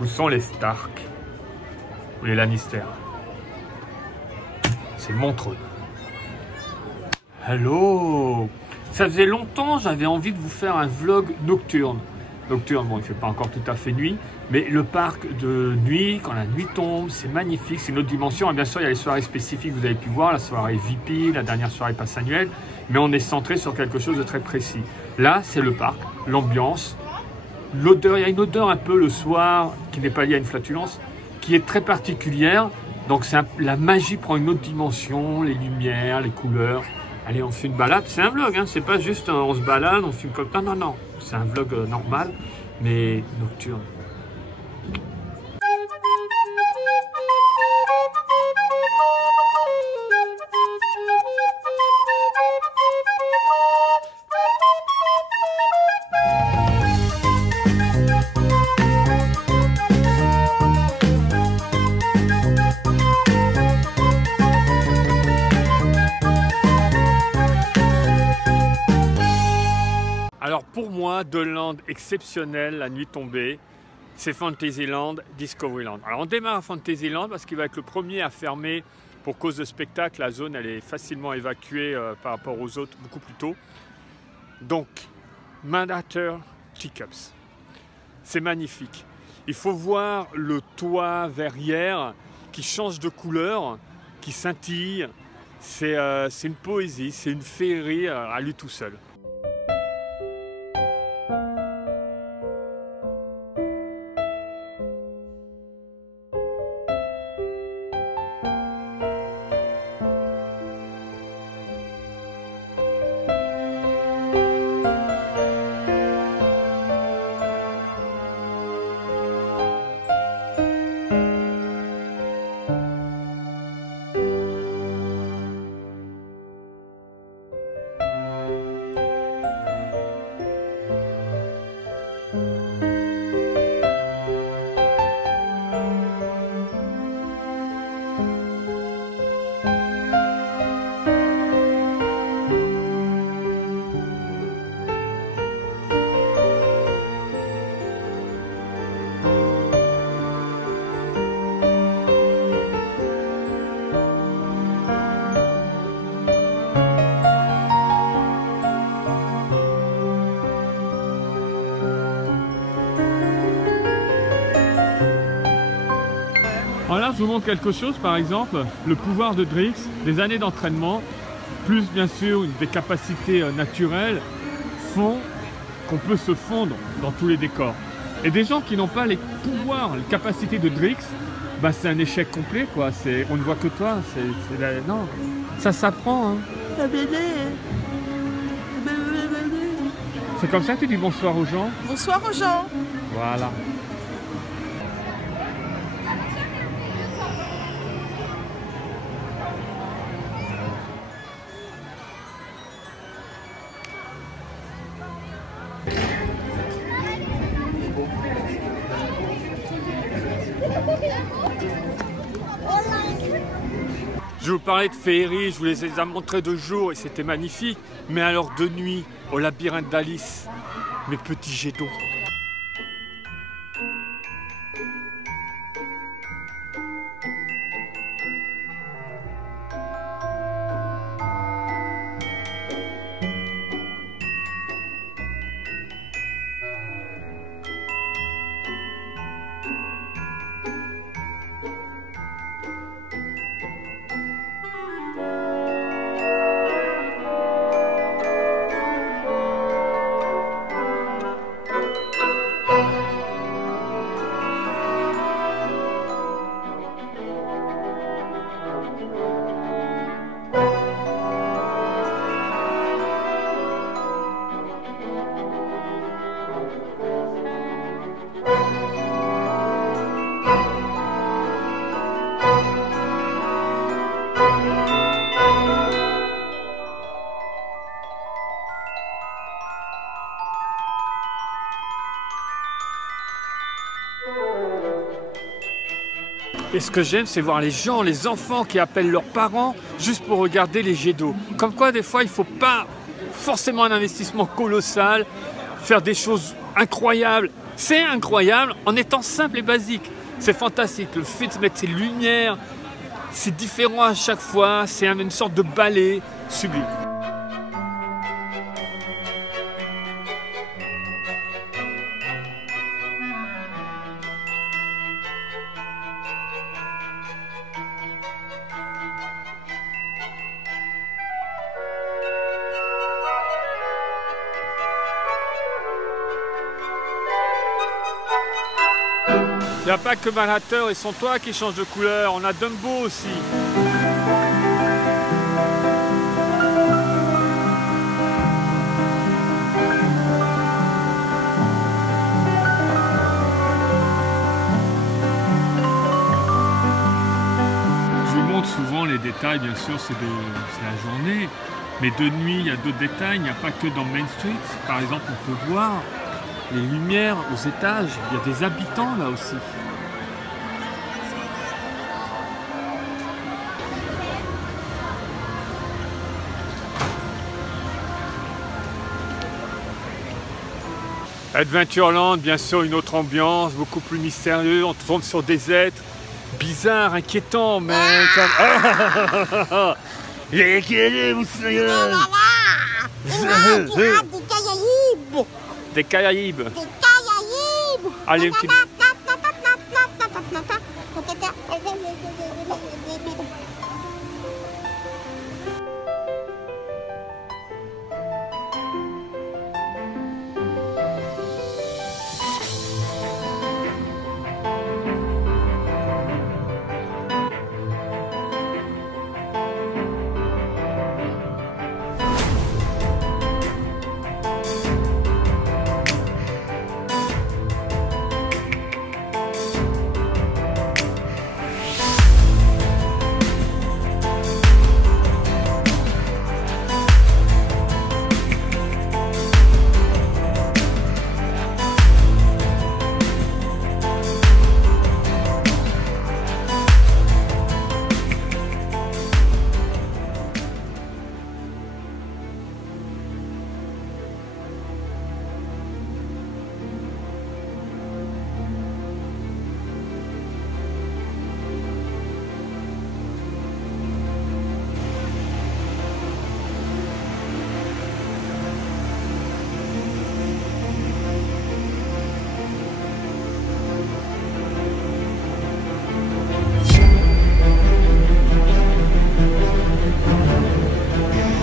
Où sont les Stark? Ou les Lannister? C'est Montreux. Hello! Ça faisait longtemps, j'avais envie de vous faire un vlog nocturne. Nocturne, bon, il ne fait pas encore tout à fait nuit, mais le parc de nuit, quand la nuit tombe, c'est magnifique, c'est une autre dimension. Et bien sûr, il y a les soirées spécifiques, vous avez pu voir, la soirée VIP, la dernière soirée passe annuelle, mais on est centré sur quelque chose de très précis. Là, c'est le parc, l'ambiance, l'odeur, il y a une odeur un peu le soir, qui n'est pas liée à une flatulence, qui est très particulière. Donc la magie prend une autre dimension, les lumières, les couleurs. Allez, on fait une balade, c'est un vlog, hein, c'est pas juste on se balade, on filme comme ça, non, non, c'est un vlog normal, mais nocturne. Alors pour moi, deux lands exceptionnelles, la nuit tombée, c'est Fantasyland, Discoveryland. Alors on démarre à Fantasyland parce qu'il va être le premier à fermer pour cause de spectacle. La zone elle est facilement évacuée par rapport aux autres beaucoup plus tôt. Donc, Manhattan Teacups, c'est magnifique. Il faut voir le toit verrière qui change de couleur, qui scintille. C'est une poésie, c'est une féerie à lui tout seul. Voilà, je vous montre quelque chose, par exemple, le pouvoir de Drix, des années d'entraînement, plus bien sûr des capacités naturelles, font qu'on peut se fondre dans tous les décors. Et des gens qui n'ont pas les pouvoirs, les capacités de Drix, bah c'est un échec complet, quoi. On ne voit que toi, non, ça s'apprend, hein. C'est comme ça que tu dis bonsoir aux gens? Bonsoir aux gens. Voilà. Je vous parlais de féerie, je vous les ai montrés de jour et c'était magnifique. Mais alors de nuit, au labyrinthe d'Alice, mes petits jets d'eau. Et ce que j'aime, c'est voir les gens, les enfants qui appellent leurs parents juste pour regarder les jets d'eau. Comme quoi, des fois, il ne faut pas forcément un investissement colossal, faire des choses incroyables. C'est incroyable en étant simple et basique. C'est fantastique. Le fait de mettre ces lumières, c'est différent à chaque fois. C'est une sorte de ballet sublime. Il n'y a pas que Malater et son toit qui changent de couleur, on a Dumbo aussi. Je vous montre souvent les détails, bien sûr, c'est la journée. Mais de nuit, il y a d'autres détails, il n'y a pas que dans Main Street. Par exemple, on peut voir les lumières aux étages, il y a des habitants là aussi. Adventureland, bien sûr, une autre ambiance, beaucoup plus mystérieuse. On tombe sur des êtres bizarres, inquiétants, mais comme... Des Caraïbes. Allez, une petite...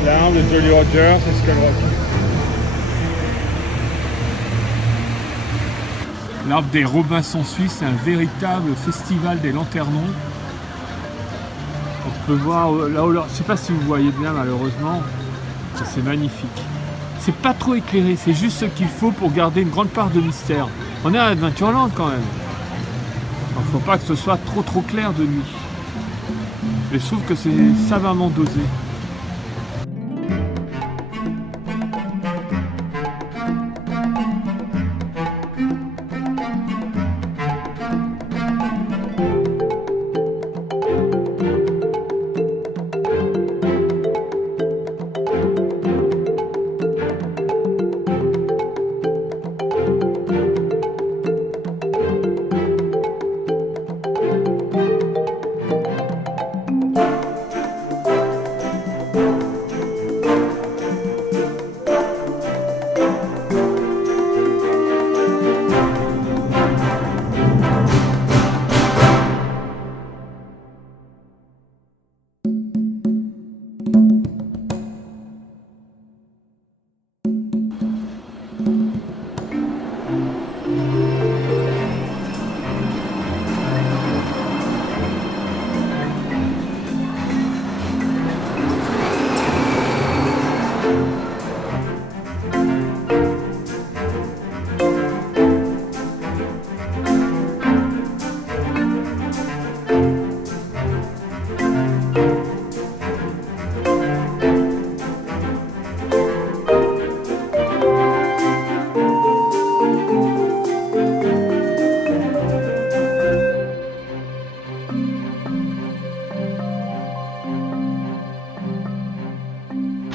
L'arbre de Jolly Roger, c'est ce qu'elle voit. L'arbre des Robinson Suisses, c'est un véritable festival des lanternons. On peut voir là-haut, je ne sais pas si vous voyez bien malheureusement, c'est magnifique. C'est pas trop éclairé, c'est juste ce qu'il faut pour garder une grande part de mystère. On est à Adventureland quand même. Il ne faut pas que ce soit trop clair de nuit. Mais je trouve que c'est savamment dosé.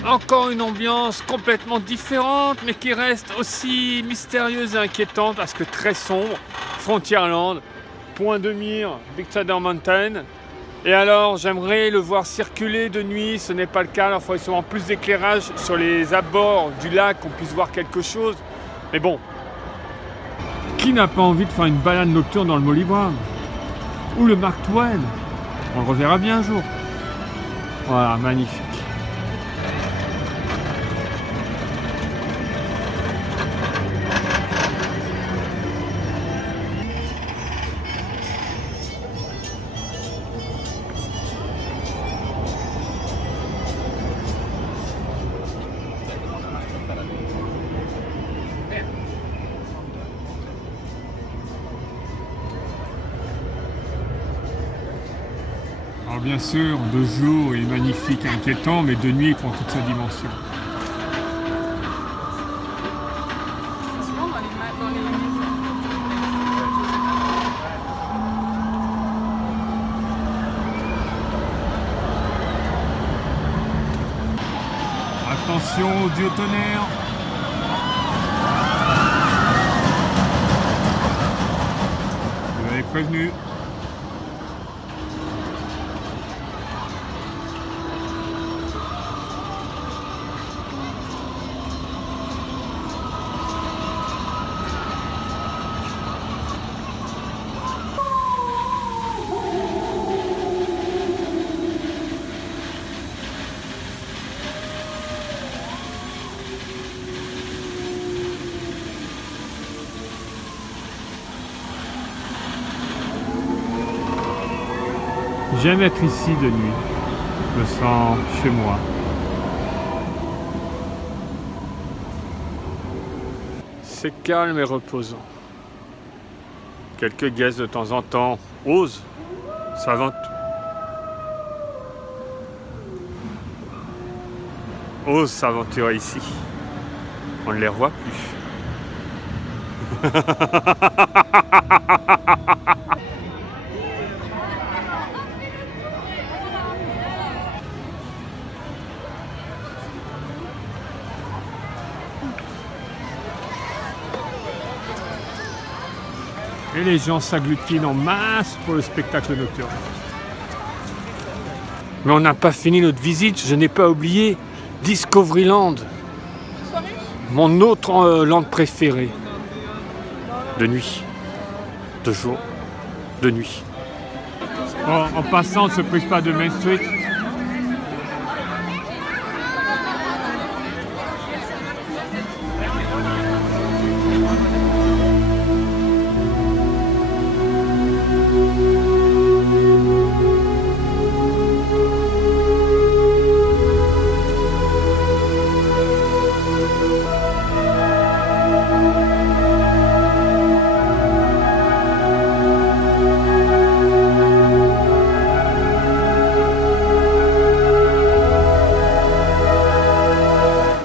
Encore une ambiance complètement différente, mais qui reste aussi mystérieuse et inquiétante parce que très sombre. Frontierland, point de mire, Big Thunder Mountain. Et alors, j'aimerais le voir circuler de nuit, ce n'est pas le cas. Alors, il faudrait souvent plus d'éclairage sur les abords du lac, qu'on puisse voir quelque chose. Mais bon, qui n'a pas envie de faire une balade nocturne dans le Molly Brown ou le Mark Twain? On le reverra bien un jour. Voilà, magnifique. Alors bien sûr, de jour il est magnifique, inquiétant, mais de nuit il prend toute sa dimension. Attention au dieu tonnerre. Vous avez prévenu. J'aime être ici de nuit, je me sens chez moi. C'est calme et reposant. Quelques guests de temps en temps osent s'aventurer ici. On ne les revoit plus. Et les gens s'agglutinent en masse pour le spectacle nocturne. Mais on n'a pas fini notre visite, je n'ai pas oublié Discoveryland. Mon autre land préféré. De nuit, de jour, de nuit. Bon, en passant, on ne se prive pas de Main Street.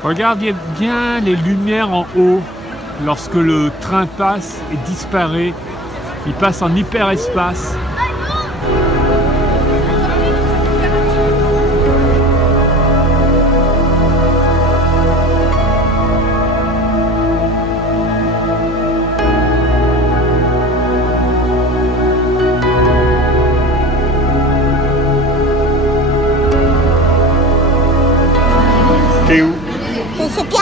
Regardez bien les lumières en haut lorsque le train passe et disparaît. Il passe en hyperespace. T'es où? Autopia.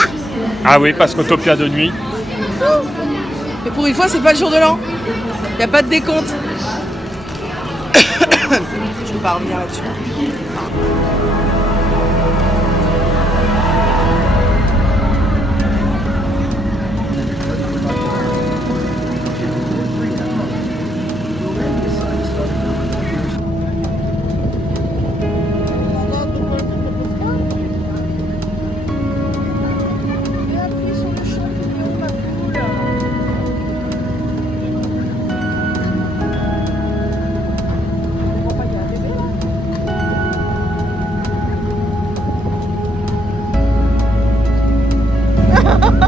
Ah oui, parce qu'Autopia de nuit. Mais pour une fois, c'est pas le jour de l'an. Il n'y a pas de décompte. Je vais pas revenir là-dessus.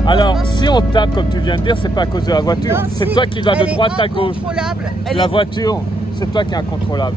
Alors, si on tape, comme tu viens de dire, c'est pas à cause de la voiture. C'est toi qui vas de droite à gauche. La voiture, c'est toi qui est incontrôlable.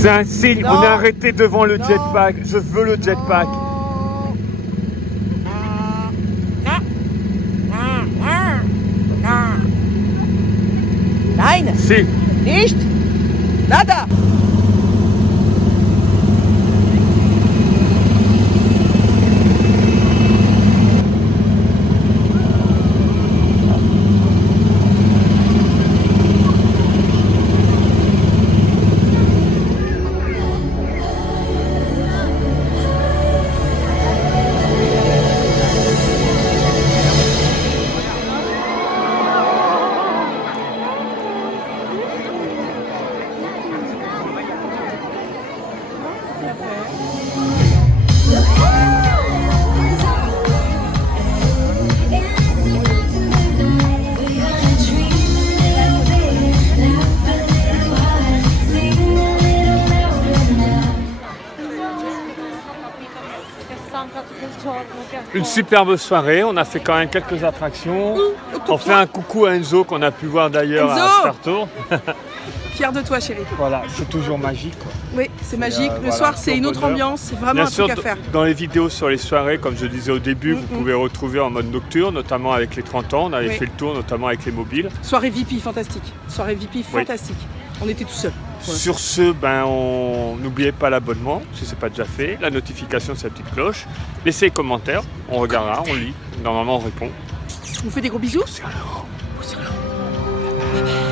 C'est un signe, Non. on est arrêté devant le Non. jetpack. Je veux le jetpack. Nein, Si. nicht, nada. Une superbe soirée, on a fait quand même quelques attractions. On fait un coucou à Enzo qu'on a pu voir d'ailleurs Enzo à Star Tour. Fier de toi, chérie. Voilà, c'est toujours magique, quoi. Oui, c'est magique. Le voilà, soir, c'est pur une autre bonheur. ambiance. C'est vraiment Bien un sûr, truc à faire. dans les vidéos sur les soirées, comme je disais au début, vous pouvez retrouver en mode nocturne, notamment avec les 30 ans. On avait Oui. fait le tour, notamment avec les mobiles. Soirée VIP fantastique. Soirée VIP fantastique. On était tout seuls. Voilà. Sur ce, n'oubliez pas l'abonnement, si ce n'est pas déjà fait, la notification sur la petite cloche. Laissez les commentaires, on regardera, on lit. Normalement, on répond. On vous fait des gros bisous. C'est alors. Bye bye.